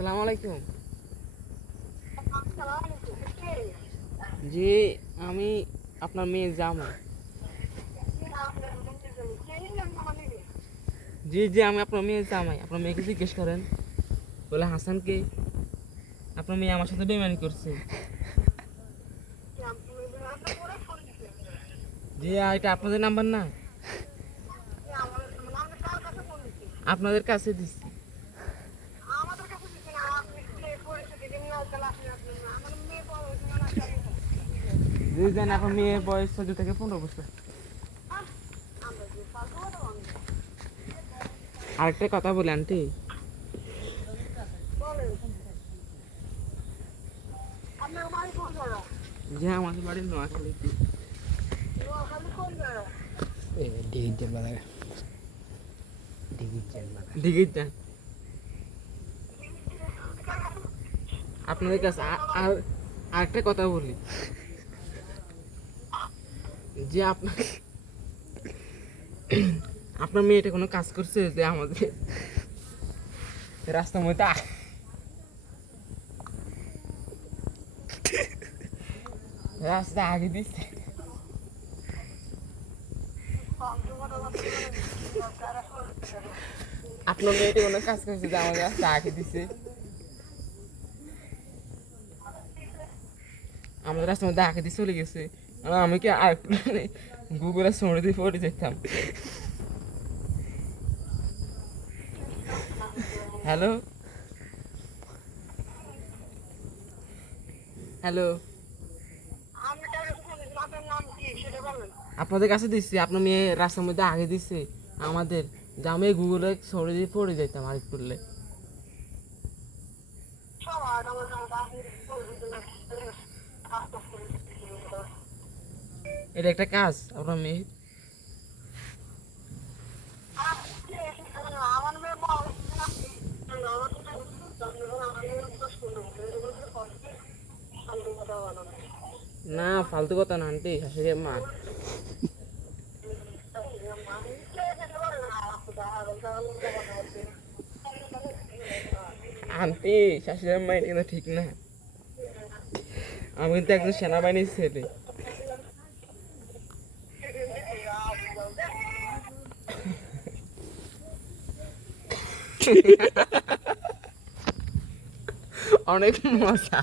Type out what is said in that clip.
আসসালামু আলাইকুম। জি, আমি আপনার মেয়ে জামাই। জি জি, আমি আপনার মেয়ে জামাই। আপনার মেয়েকে জিজ্ঞেস করেন, বলে হাসানকে আপনার মেয়ে আমার সাথে বেইমানি করছে। জি, এটা আপনাদের নাম্বার না, আপনাদের কাছে দিচ্ছি। জি জান, আপনার মেয়ের বয়স 14 থেকে 15 বছর। আরেকটা কথা বলি আন্টি, যে আমাদের বাড়ির নোয়াখালীতে। দিঘির যান আপনাদের কাছে। আর আরেকটা কথা বলি, যে আপনার আপনার মেয়েটা কোনো কাজ করছে যে আমাদের রাস্তার মধ্যে রাস্তা আগে দিচ্ছে? আপনার মেয়েটা কোনো কাজ করছে যে আমাদের রাস্তা আগে দিচ্ছে? আমাদের রাস্তার মধ্যে আগে দিয়ে চলে গেছে। আমি কি আর গুগলে সরে দিয়ে পড়ে যেতাম। হ্যালো হ্যালো, আপনাদের কাছে দিচ্ছি। আপনার মেয়ে রাস্তার মধ্যে আগে দিচ্ছে আমাদের, যে আমি গুগলে সরে দিয়ে পড়ে যেতাম আরেক করলে। এটা একটা কাজ আপনার মেয়ে। না, ফালতু কথা না আন্টি, শাশুড়ি মা। আন্টি, শাশুড়ি মা, এটা কিন্তু ঠিক না। আমি কিন্তু একজন সেনাবাহিনীর ছেলে। অনেক মজা।